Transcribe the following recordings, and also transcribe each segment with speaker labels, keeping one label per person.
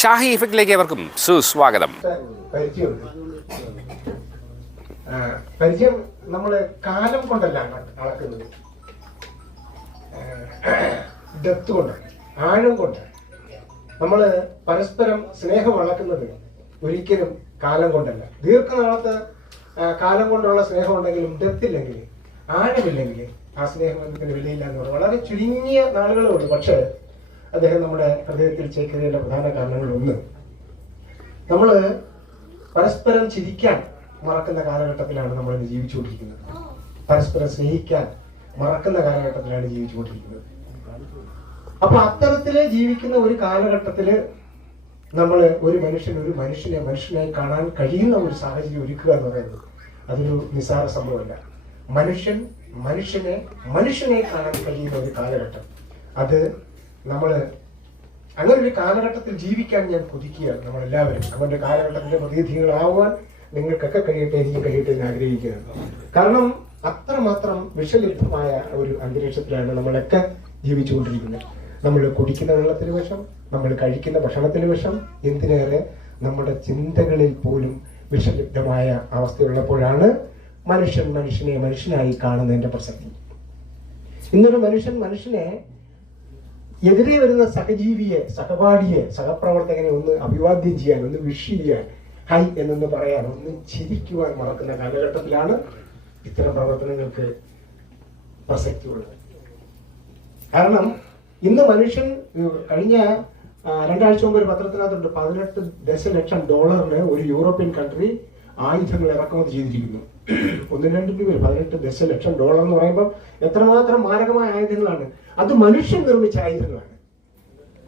Speaker 1: ഷാഹി ഇഫക്റ്റിലേക്ക് അവർക്കും സുസ്വാഗതം.
Speaker 2: പരിചയം. നമ്മൾ കാലം കൊണ്ടല്ല അളക്കുന്നത്. ഡെപ്ത് കൊണ്ടാണ് ആഴം കൊണ്ടാണ് നമ്മൾ പരസ്പരം സ്നേഹം അളക്കുന്നത് ഒരിക്കലും കാലം കൊണ്ടല്ല. ദീർഘനാളത്തെ കാലം കൊണ്ടുള്ള സ്നേഹം ഉണ്ടെങ്കിലും ഡെപ്ത് ഇല്ലെങ്കിൽ ആഴമില്ലെങ്കിൽ ആ സ്നേഹം എന്തെങ്കിലും വിലയില്ല എന്ന് വളരെ ചുരുങ്ങിയ നാളുകളേ ഉള്ളൂ. പക്ഷേ അദ്ദേഹം നമ്മുടെ ഹൃദയത്തിൽ ചേക്കുന്നതിന്റെ പ്രധാന കാരണങ്ങളൊന്ന് നമ്മൾ പരസ്പരം ചിരിക്കാൻ മറക്കുന്ന കാലഘട്ടത്തിലാണ് നമ്മൾ ജീവിച്ചുകൊണ്ടിരിക്കുന്നത്. പരസ്പരം സ്നേഹിക്കാൻ മറക്കുന്ന കാലഘട്ടത്തിലാണ് ജീവിച്ചുകൊണ്ടിരിക്കുന്നത്. അപ്പൊ അത്തരത്തിൽ ജീവിക്കുന്ന ഒരു കാലഘട്ടത്തിൽ നമ്മൾ ഒരു മനുഷ്യൻ ഒരു മനുഷ്യനെ മനുഷ്യനായി കാണാൻ കഴിയുന്ന ഒരു സാഹചര്യം ഒരുക്കുക എന്ന് പറയുന്നത് അതൊരു നിസ്സാര സംഭവമല്ല. മനുഷ്യൻ മനുഷ്യനെ മനുഷ്യനെ കാണാൻ കഴിയുന്ന ഒരു കാലഘട്ടം. അത് നമ്മൾ അങ്ങനെ ഒരു കാലഘട്ടത്തിൽ ജീവിക്കാൻ ഞാൻ കൊതിക്കുകയാണ് നമ്മളെല്ലാവരും. അങ്ങനെ കാലഘട്ടത്തിന്റെ പ്രതിനിധികളാവാൻ നിങ്ങൾക്കൊക്കെ കഴിയട്ടെ എനിക്ക് കഴിയട്ടെ എന്ന് ആഗ്രഹിക്കുകയാണ്. കാരണം അത്രമാത്രം വിഷലിപ്തമായ ഒരു അന്തരീക്ഷത്തിലാണ് നമ്മളൊക്കെ ജീവിച്ചുകൊണ്ടിരിക്കുന്നത്. നമ്മൾ കുടിക്കുന്ന വെള്ളത്തിന് വിഷം നമ്മൾ കഴിക്കുന്ന ഭക്ഷണത്തിന് വിഷം എന്തിനേറെ നമ്മുടെ ചിന്തകളിൽ പോലും വിഷലിപ്തമായ അവസ്ഥയുള്ളപ്പോഴാണ് മനുഷ്യൻ മനുഷ്യനെ മനുഷ്യനായി കാണുന്നതിന്റെ പ്രസക്തി. ഇന്നൊരു മനുഷ്യൻ മനുഷ്യനെ എതിരെ വരുന്ന സഹജീവിയെ സഹപാഠിയെ സഹപ്രവർത്തകനെ ഒന്ന് അഭിവാദ്യം ചെയ്യാൻ ഒന്ന് വിഷ് ചെയ്യാൻ ഹൈ എന്നൊന്ന് പറയാൻ ഒന്ന് ചിരിക്കുവാൻ മറക്കുന്ന കാലഘട്ടത്തിലാണ് ഇത്തരം പ്രവർത്തനങ്ങൾക്ക് പ്രസക്തിയുള്ളത്. കാരണം ഇന്ന് മനുഷ്യൻ കഴിഞ്ഞ രണ്ടാഴ്ച മുമ്പ് ഒരു പത്രത്തിനകത്തുണ്ട് പതിനെട്ട് ദശലക്ഷം ഡോളറിന് ഒരു യൂറോപ്യൻ കൺട്രി ആയുധങ്ങൾ ഇറക്കുമതി ചെയ്തിരിക്കുന്നു. ഒന്നും രണ്ടും രൂപ പതിനെട്ട് ദശലക്ഷം ഡോളർ എന്ന് പറയുമ്പോൾ എത്രമാത്രം മാരകമായ ആയുധങ്ങളാണ്. അത് മനുഷ്യൻ നിർമ്മിച്ച ആയുധങ്ങളാണ്.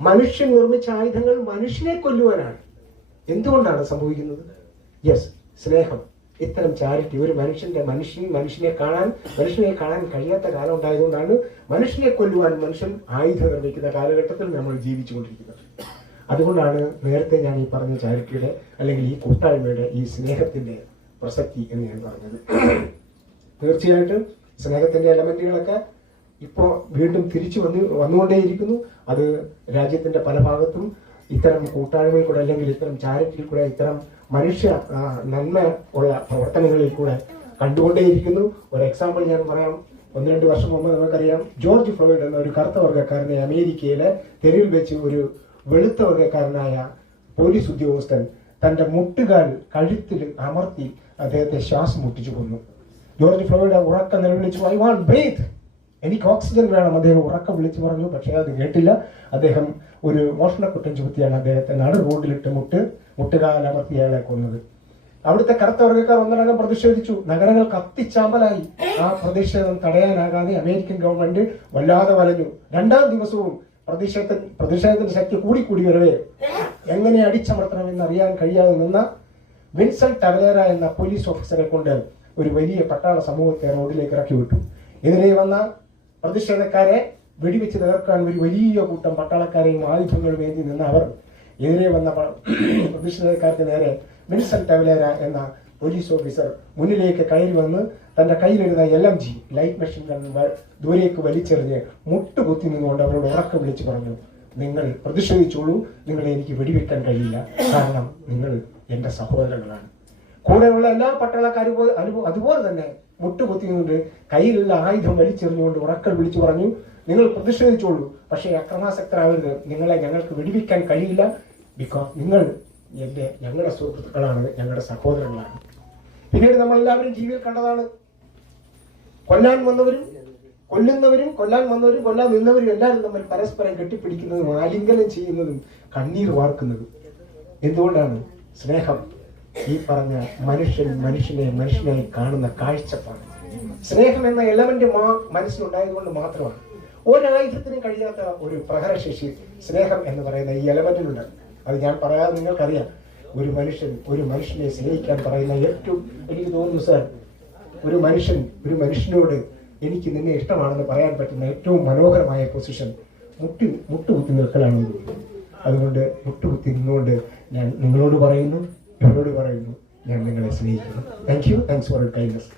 Speaker 2: മനുഷ്യൻ നിർമ്മിച്ച ആയുധങ്ങൾ മനുഷ്യനെ കൊല്ലുവാനാണ്. എന്തുകൊണ്ടാണ് സംഭവിക്കുന്നത്? യെസ് സ്നേഹം. ഇത്തരം ചാരിറ്റി ഒരു മനുഷ്യന്റെ മനുഷ്യൻ മനുഷ്യനെ കാണാൻ മനുഷ്യനെ കാണാൻ കഴിയാത്ത കാലം ഉണ്ടായതുകൊണ്ടാണ് മനുഷ്യനെ കൊല്ലുവാൻ മനുഷ്യൻ ആയുധം നിർമ്മിക്കുന്ന കാലഘട്ടത്തിൽ നമ്മൾ ജീവിച്ചുകൊണ്ടിരിക്കുന്നത്. അതുകൊണ്ടാണ് നേരത്തെ ഞാൻ ഈ പറഞ്ഞ ചാരിറ്റിയുടെ അല്ലെങ്കിൽ ഈ കൂട്ടായ്മയുടെ ഈ സ്നേഹത്തിന്റെ പ്രസക്തി എന്ന് ഞാൻ പറഞ്ഞത്. തീർച്ചയായിട്ടും സ്നേഹത്തിന്റെ എലമെന്റുകളൊക്കെ ഇപ്പോൾ വീണ്ടും തിരിച്ചു വന്ന് വന്നുകൊണ്ടേയിരിക്കുന്നു. അത് രാജ്യത്തിന്റെ പല ഭാഗത്തും ഇത്തരം കൂട്ടായ്മയിൽ കൂടെ അല്ലെങ്കിൽ ഇത്തരം ചാരിറ്റിയിൽ കൂടെ ഇത്തരം മനുഷ്യ നന്മ ഉള്ള പ്രവർത്തനങ്ങളിൽ കൂടെ കണ്ടുകൊണ്ടേയിരിക്കുന്നു. ഒരു എക്സാമ്പിൾ ഞാൻ പറയാം. ഒന്ന് രണ്ട് വർഷം മുമ്പ് നമുക്കറിയാം ജോർജ് ഫ്ലോയിഡ് എന്ന ഒരു കറുത്ത വർഗക്കാരനെ അമേരിക്കയിലെ തെരുവിൽ വെച്ച് ഒരു വെളുത്ത വകക്കാരനായ പോലീസ് ഉദ്യോഗസ്ഥൻ തന്റെ മുട്ടുകാൽ കഴുത്തിൽ അമർത്തി അദ്ദേഹത്തെ ശ്വാസം മുട്ടിച്ചു കൊന്നു ജോർജ് ഫ്ലോയിഡ് ഉറക്ക നിലവിളിച്ചു. ഐ വാണ്ട് ബ്രീത്ത് എനിക്ക് ഓക്സിജൻ വേണം അദ്ദേഹം ഉറക്കം വിളിച്ചു പറഞ്ഞു. പക്ഷേ അത് കേട്ടില്ല. അദ്ദേഹം ഒരു മോഷണക്കുറ്റം ചുമത്തിയാണ് അദ്ദേഹത്തെ നടു റോഡിലിട്ട് മുട്ട് മുട്ടുകാൽ അമർത്തി അയാളെ കൊന്നത്. അവിടുത്തെ കറുത്ത വർഗക്കാർ ഒന്നടങ്കം പ്രതിഷേധിച്ചു. നഗരങ്ങൾ കത്തിച്ചാമ്പലായി. ആ പ്രതിഷേധം തടയാനാകാതെ അമേരിക്കൻ ഗവൺമെന്റ് വല്ലാതെ വലഞ്ഞു. രണ്ടാം ദിവസവും പ്രതിഷേധ പ്രതിഷേധത്തിന്റെ ശക്തി കൂടിക്കൂടി വരവേ. എങ്ങനെ അടിച്ചമർത്തണമെന്ന് അറിയാൻ കഴിയാതെ നിന്ന വിൻസൺ ടവലേറ എന്ന പോലീസ് ഓഫീസറെ കൊണ്ട് ഒരു വലിയ പട്ടാള സമൂഹത്തെ റോഡിലേക്ക് ഇറക്കി വിട്ടു. എതിരെ വന്ന പ്രതിഷേധക്കാരെ വെടിവെച്ച് തകർക്കാൻ ഒരു വലിയ കൂട്ടം പട്ടാളക്കാരെയും ആയുധങ്ങളും ഏന്തി നിന്ന അവർ. എതിരെ വന്ന പ്രതിഷേധക്കാർക്ക് നേരെ വിൻസൺ ടവലേര എന്ന പോലീസ് ഓഫീസർ മുന്നിലേക്ക് കയറി വന്ന് തന്റെ കയ്യിലിരുന്ന L M G light machine gun ദൂരേക്ക് വലിച്ചെറിഞ്ഞ് മുട്ടുകുത്തി നിന്നുകൊണ്ട് അവരോട് ഉറക്കം വിളിച്ചു പറഞ്ഞു നിങ്ങൾ പ്രതിഷേധിച്ചോളൂ നിങ്ങളെ എനിക്ക് വെടിവെക്കാൻ കഴിയില്ല കാരണം നിങ്ങൾ എന്റെ സഹോദരങ്ങളാണ്. കൂടെയുള്ള എല്ലാ പട്ടാളക്കാരും അനുഭവം അതുപോലെ തന്നെ മുട്ടുകുത്തിയുകൊണ്ട് കയ്യിലുള്ള ആയുധം വലിച്ചെറിഞ്ഞുകൊണ്ട് ഉറക്കം വിളിച്ചു പറഞ്ഞു നിങ്ങൾ പ്രതിഷേധിച്ചോളൂ പക്ഷേ അക്രമാസക്തരാകരുത് നിങ്ങളെ ഞങ്ങൾക്ക് വെടിവെക്കാൻ കഴിയില്ല ബിക്കോസ് നിങ്ങൾ എന്റെ ഞങ്ങളുടെ സുഹൃത്തുക്കളാണ് ഞങ്ങളുടെ സഹോദരങ്ങളാണ്. പിന്നീട് നമ്മളെല്ലാവരും ടി കണ്ടതാണ്. കൊല്ലാൻ വന്നവരും കൊല്ലുന്നവരും കൊല്ലാൻ വന്നവരും കൊല്ലാൻ നിന്നവരും എല്ലാവരും തമ്മിൽ പരസ്പരം കെട്ടിപ്പിടിക്കുന്നതും ആലിംഗനം ചെയ്യുന്നതും കണ്ണീർ വാർക്കുന്നതും. എന്തുകൊണ്ടാണ്? സ്നേഹം. ഈ പറഞ്ഞ മനുഷ്യൻ മനുഷ്യനെ മനുഷ്യനായി കാണുന്ന കാഴ്ചപ്പാട്. സ്നേഹം എന്ന എലമെന്റ് മാ മനസ്സിലുണ്ടായതുകൊണ്ട് മാത്രമാണ്. ഒരായുധത്തിനും കഴിയാത്ത ഒരു പ്രഹരശേഷി സ്നേഹം എന്ന് പറയുന്ന ഈ എലമെന്റിലുണ്ട് അത് ഞാൻ പറയാതെ നിങ്ങൾക്കറിയാം. ഒരു മനുഷ്യൻ ഒരു മനുഷ്യനെ സ്നേഹിക്കാൻ പറയുന്ന ഏറ്റവും എനിക്ക് തോന്നുന്നു സാർ ഒരു മനുഷ്യൻ ഒരു മനുഷ്യനോട് എനിക്ക് നിന്നെ ഇഷ്ടമാണെന്ന് പറയാൻ പറ്റുന്ന ഏറ്റവും മനോഹരമായ പൊസിഷൻ മുട്ടി മുട്ടുകുത്തി തോന്നുന്നു അതുകൊണ്ട് മുട്ടുകുത്തി നിന്നുകൊണ്ട് ഞാൻ നിങ്ങളോട് പറയുന്നു ഇവരോട് പറയുന്നു ഞാൻ നിങ്ങളെ സ്നേഹിക്കുന്നു. Thank you thanks for kindness